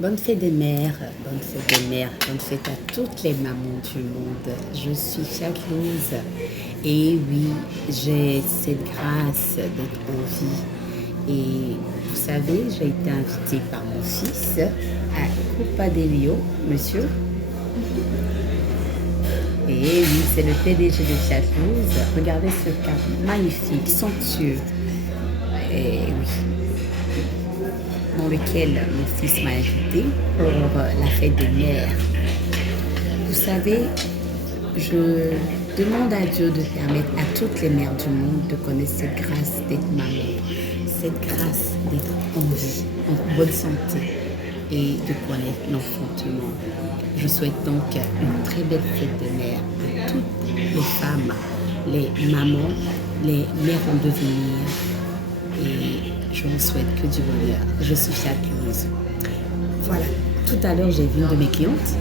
Bonne fête des mères, bonne fête des mères, bonne fête à toutes les mamans du monde. Je suis Fiatlouse et oui, j'ai cette grâce d'être en vie. Et vous savez, j'ai été invitée par mon fils à Coupa Delio, monsieur. Et oui, c'est le PDG de Fiatlouse. Regardez ce cadre magnifique, somptueux. Et oui, dans lequel mon fils m'a invité pour la fête des mères. Vous savez, je demande à Dieu de permettre à toutes les mères du monde de connaître cette grâce d'être maman, cette grâce d'être en vie, en bonne santé et de connaître l'enfantement. Je souhaite donc une très belle fête des mères à toutes les femmes, les mamans, les mères en devenir. Et je vous souhaite que du bonheur. Je suis Fiatlouse. Voilà, tout à l'heure, j'ai vu une de mes clientes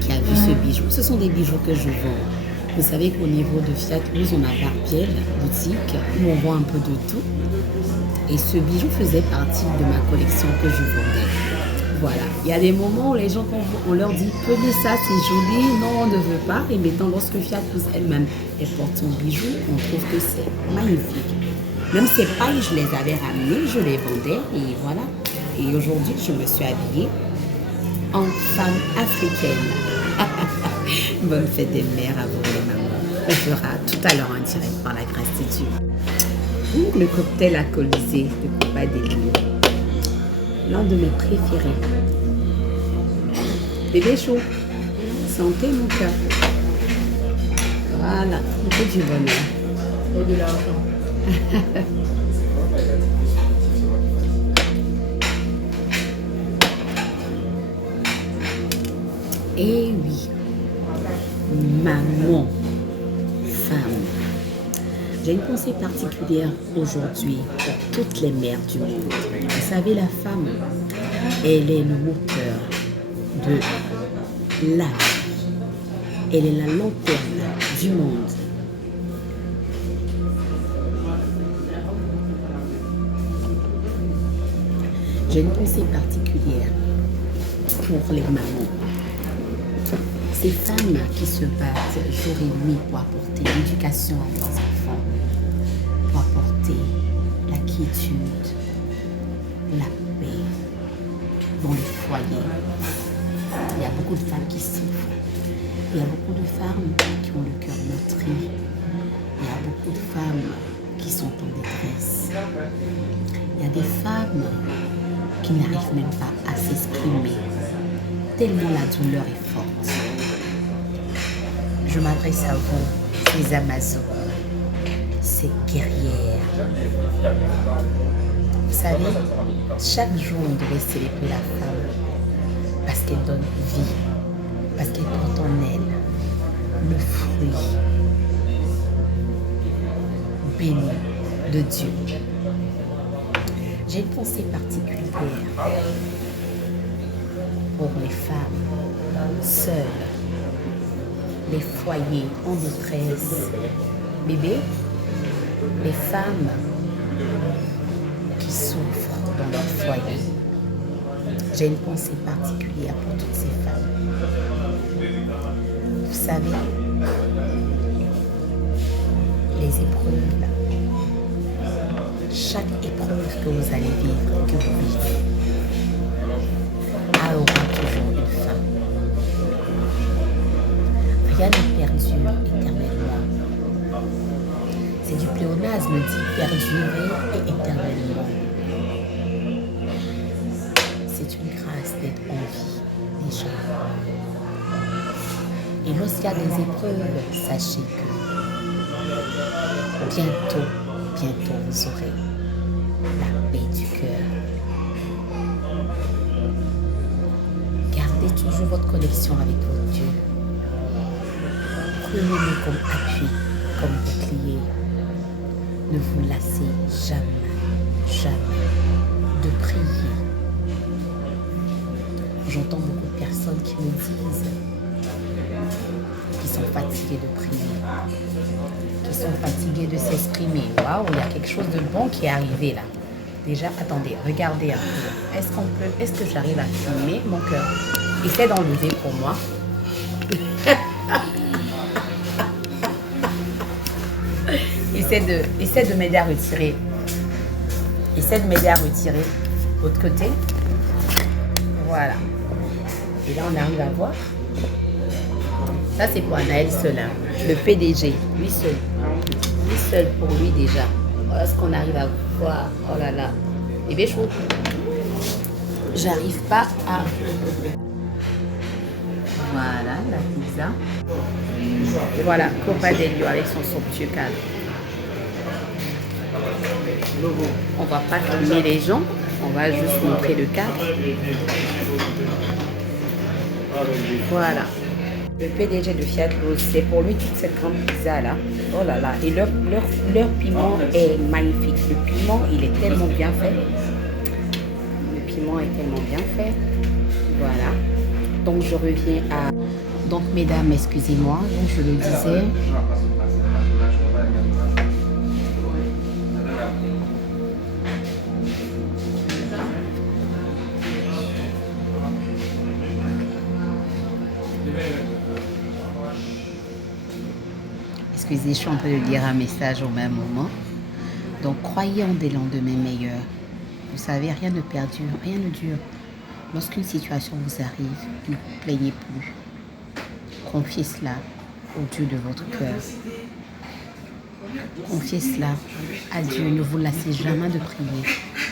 qui a vu ce bijou. Ce sont des bijoux que je vends. Vous savez qu'au niveau de Fiatlouse, on a Barbielle, boutique, où on vend un peu de tout. Et ce bijou faisait partie de ma collection que je vendais. Voilà, il y a des moments où les gens, on leur dit « Prenez ça, c'est joli », non, on ne veut pas. Et maintenant, lorsque Fiatlouse elle-même porte son bijou, on trouve que c'est magnifique. Même ces pailles, je les avais ramenées, je les vendais et voilà. Et aujourd'hui, je me suis habillée en femme africaine. Bonne fête des mères à vous les mamans. On fera tout à l'heure en direct par la grâce de Dieu. Le cocktail alcoolisé de Coupa Delio. L'un de mes préférés. Bébé chaud. Santé mon cœur. Voilà, beaucoup du bonheur. Et de l'argent. Et oui, maman, femme, j'ai une pensée particulière aujourd'hui pour toutes les mères du monde. Vous savez, la femme, elle est le moteur de la vie. Elle est la lanterne du monde. J'ai une pensée particulière pour les mamans. Ces femmes qui se battent jour et nuit pour apporter l'éducation à leurs enfants, pour apporter la quiétude, la paix dans les foyers. Il y a beaucoup de femmes qui souffrent. Il y a beaucoup de femmes qui ont le cœur meurtri. Il y a beaucoup de femmes qui sont en détresse. Il y a des femmes qui n'arrivent même pas à s'exprimer, tellement la douleur est forte. Je m'adresse à vous, ces Amazones, ces guerrières. Vous savez, chaque jour, on devait célébrer la femme parce qu'elle donne vie, parce qu'elle porte en elle le fruit béni de Dieu. J'ai une pensée particulière pour les femmes seules, les foyers en détresse, bébés, les femmes qui souffrent dans leur foyer. J'ai une pensée particulière pour toutes ces femmes. Vous savez, les épreuves, chaque épreuve que vous allez vivre, que vous vivez, aura toujours une fin. Rien ne perdure éternellement. C'est du pléonasme dit perdurer et éternellement. C'est une grâce d'être en vie déjà. Et lorsqu'il y a des épreuves, sachez que bientôt vous aurez la paix du cœur. Gardez toujours votre connexion avec votre Dieu. Prenez-le comme appui, comme bouclier. Ne vous lassez jamais de prier. J'entends beaucoup de personnes qui me disent qu'ils sont fatigués de prier, qui sont fatigués de s'exprimer. Waouh, il y a quelque chose de bon qui est arrivé là. Déjà, attendez, regardez un peu. Est-ce que j'arrive à filmer mon cœur? Essaie d'enlever pour moi. Essaie de m'aider à retirer. Essaie de m'aider à retirer l'autre côté. Voilà. Et là, on arrive à voir. Ça, c'est pour Anaël Selin, le PDG. Lui seul. Lui seul pour lui déjà. Voilà ce qu'on arrive à voir. Oh là là. Et bien chaud. J'arrive pas à... Voilà, la pizza. Et voilà, Copa Delio avec son somptueux cadre. On va pas filmer les gens, on va juste montrer le cadre. Voilà. Le PDG de Fiat Rose, c'est pour lui toute cette grande pizza là. Oh là là. Et leur piment est magnifique. Le piment, il est tellement bien fait. Le piment est tellement bien fait. Voilà. Donc je reviens à... Donc mesdames, excusez-moi, donc je le disais. Excusez, je suis en train de lire un message au même moment. Donc croyez en des lendemains meilleurs. Vous savez, rien ne perdure, rien ne dure. Lorsqu'une situation vous arrive, ne vous plaignez plus. Confiez cela au Dieu de votre cœur. Confiez cela à Dieu. Ne vous lassez jamais de prier.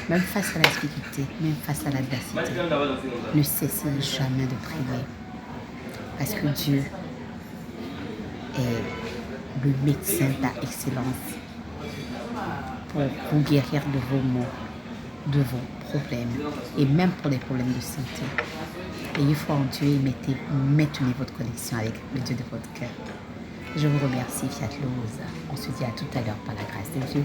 Même face à la difficulté, même face à l'adversité. Ne cessez jamais de prier. Parce que Dieu est le médecin par excellence pour vous guérir de vos maux, de vos problèmes et même pour les problèmes de santé. Ayez foi en Dieu et maintenez votre connexion avec le Dieu de votre cœur. Je vous remercie, Fiat Rose. On se dit à tout à l'heure par la grâce de Dieu.